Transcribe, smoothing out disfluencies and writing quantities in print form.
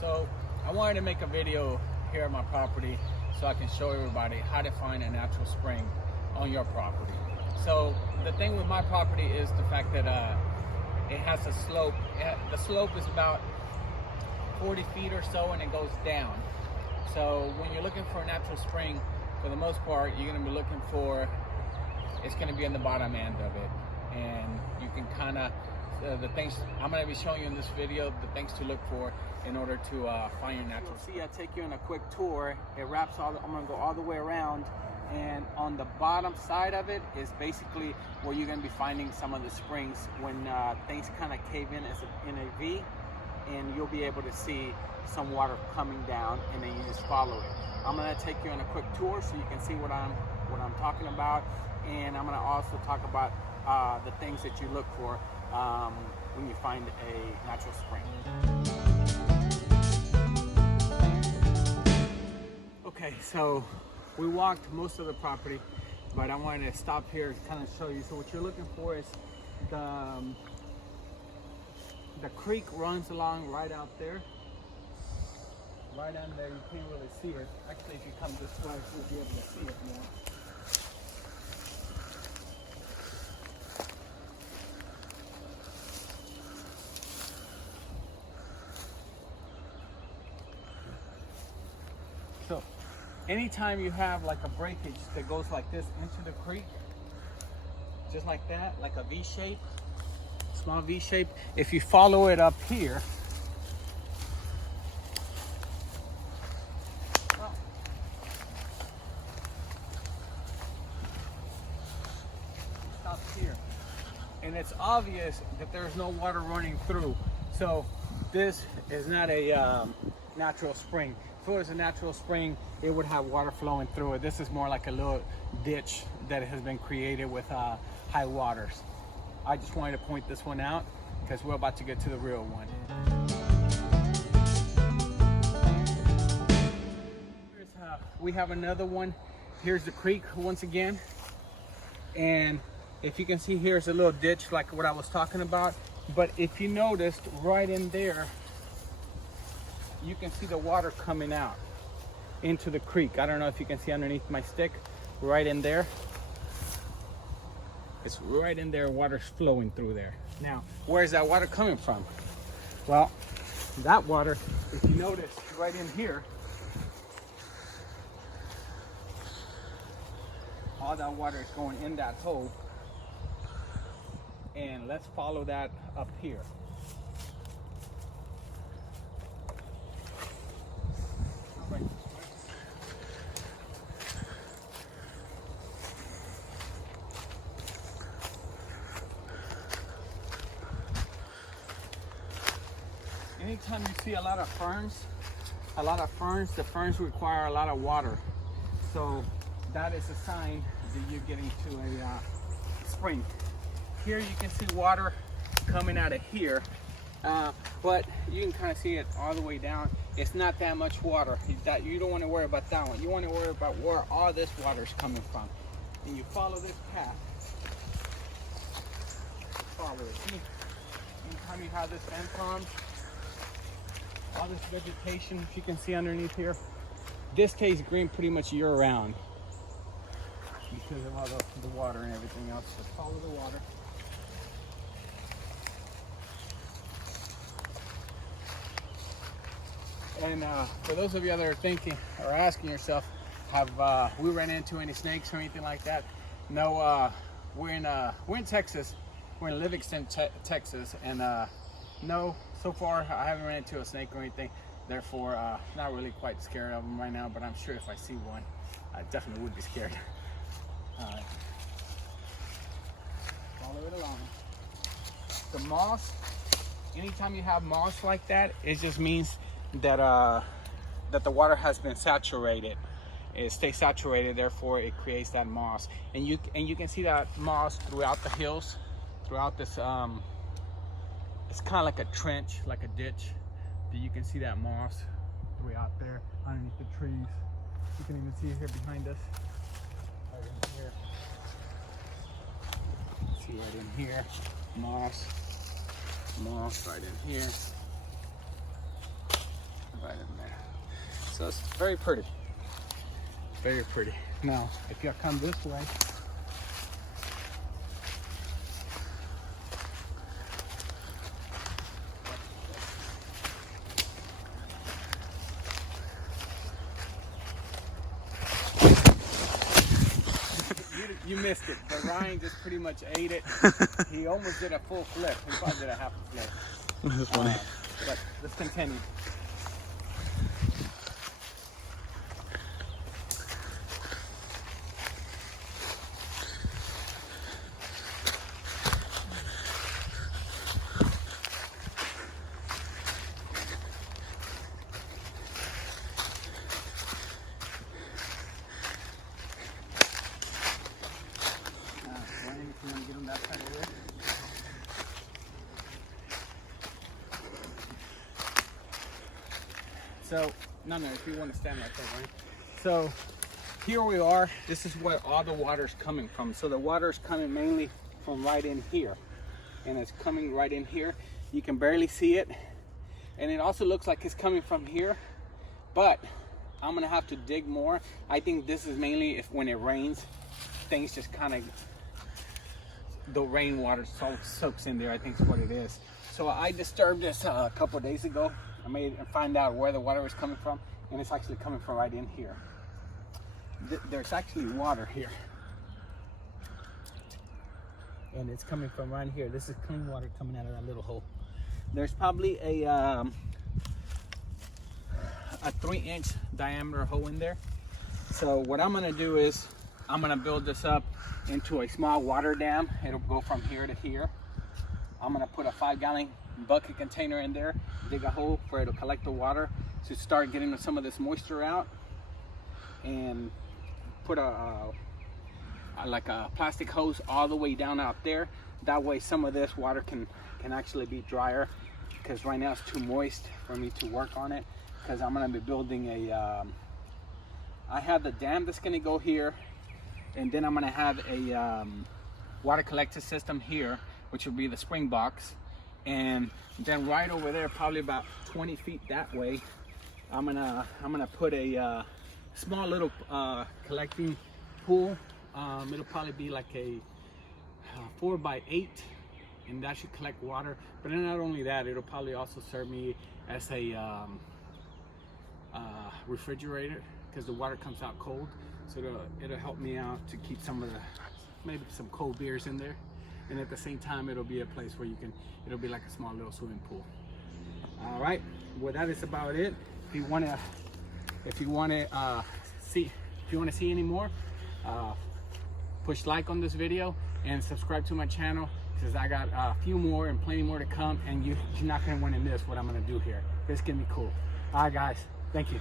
So I wanted to make a video here at my property so I can show everybody how to find a natural spring on your property. So the thing with my property is the fact that it has a slope. The slope is about 40 feet or so, and it goes down. So when you're looking for a natural spring, for the most part, you're going to be looking for, it's going to be in the bottom end of it. And you can kind of, the things I'm going to be showing you in this video, the things to look for in order to find your natural spring. See, I take you on a quick tour. It wraps all, I'm going to go all the way around. And on the bottom side of it is basically where you're going to be finding some of the springs when things kind of cave in as in a V, and you'll be able to see some water coming down, and then you just follow it. I'm going to take you on a quick tour so you can see what I'm talking about, and I'm going to also talk about the things that you look for when you find a natural spring. Okay, so we walked most of the property, but I wanted to stop here and kind of show you. So what you're looking for is the creek runs along right out there. Right on there, you can't really see it. Actually, if you come this way, you'll be able to see it more. So, anytime you have like a breakage that goes like this into the creek, just like that, like a V shape, small V shape, if you follow it up here, here, and it's obvious that there's no water running through. So this is not a natural spring. If it was a natural spring, it would have water flowing through it. This is more like a little ditch that has been created with high waters. I just wanted to point this one out because we're about to get to the real one. We have another one. Here's the creek once again, and if you can see, here's a little ditch like what I was talking about. But if you noticed, right in there, you can see the water coming out into the creek. I don't know if you can see underneath my stick, right in there. It's right in there, water's flowing through there. Now, where is that water coming from? Well, that water, if you notice, right in here, all that water is going in that hole. And let's follow that up here. Anytime you see a lot of ferns, the ferns require a lot of water. So that is a sign that you're getting to a spring. Here you can see water coming out of here, but you can kind of see it all the way down. It's not that much water. You don't want to worry about that one. You want to worry about where all this water is coming from. And you follow this path. Follow it. See? Anytime you have this sand palms, all this vegetation, if you can see underneath here, this stays green pretty much year-round because of all the water and everything else. So follow the water. And for those of you that are thinking or asking yourself, have we ran into any snakes or anything like that? No, we're in Texas. We're in Livingston, Texas, and no, so far I haven't ran into a snake or anything. Therefore, not really quite scared of them right now. But I'm sure if I see one, I definitely would be scared. Follow it along. The moss. Anytime you have moss like that, it just means that that the water has been saturated. It stays saturated, therefore it creates that moss. And you can see that moss throughout the hills, throughout this. It's kind of like a trench, like a ditch. You can see that moss throughout there, underneath the trees. You can even see it here behind us. Right in here. See right in here, moss right in here. So it's very pretty. Very pretty. Now, if you come this way, you missed it, but Ryan just pretty much ate it. He almost did a full flip. He probably did a half a flip. That's funny. But let's continue. Get him that side of it. So, no, if you want to stand like that, right? So, here we are. This is where all the water's coming from. So the water's coming mainly from right in here. And it's coming right in here. You can barely see it. And it also looks like it's coming from here. But I'm gonna have to dig more. I think this is mainly if when it rains, things just kind of, the rainwater soaks in there. I think is what it is. So I disturbed this a couple of days ago. I made and find out where the water was coming from, and it's actually coming from right in here. There's actually water here, and it's coming from right here. This is clean water coming out of that little hole. There's probably a 3-inch diameter hole in there. So what I'm gonna do is I'm gonna build this up into a small water dam. It'll go from here to here. I'm gonna put a 5-gallon bucket container in there, dig a hole where it'll collect the water to start getting some of this moisture out, and put like a plastic hose all the way down out there. That way some of this water can actually be drier, because right now it's too moist for me to work on it, because I'm gonna be building I have the dam that's gonna go here, and then I'm gonna have a water collector system here, which will be the spring box. And then right over there, probably about 20 feet that way, I'm gonna put a small little collecting pool. It'll probably be like a 4x8, and that should collect water. But then not only that, it'll probably also serve me as a refrigerator, because the water comes out cold. So it'll help me out to keep some of the, maybe some cold beers in there. And at the same time, it'll be a place where it'll be like a small little swimming pool. All right, well, that is about it. If you want to see any more, push like on this video and subscribe to my channel, because I got a few more and plenty more to come, and you're not gonna want to miss what I'm gonna do here. It's gonna be cool. All right, guys, thank you.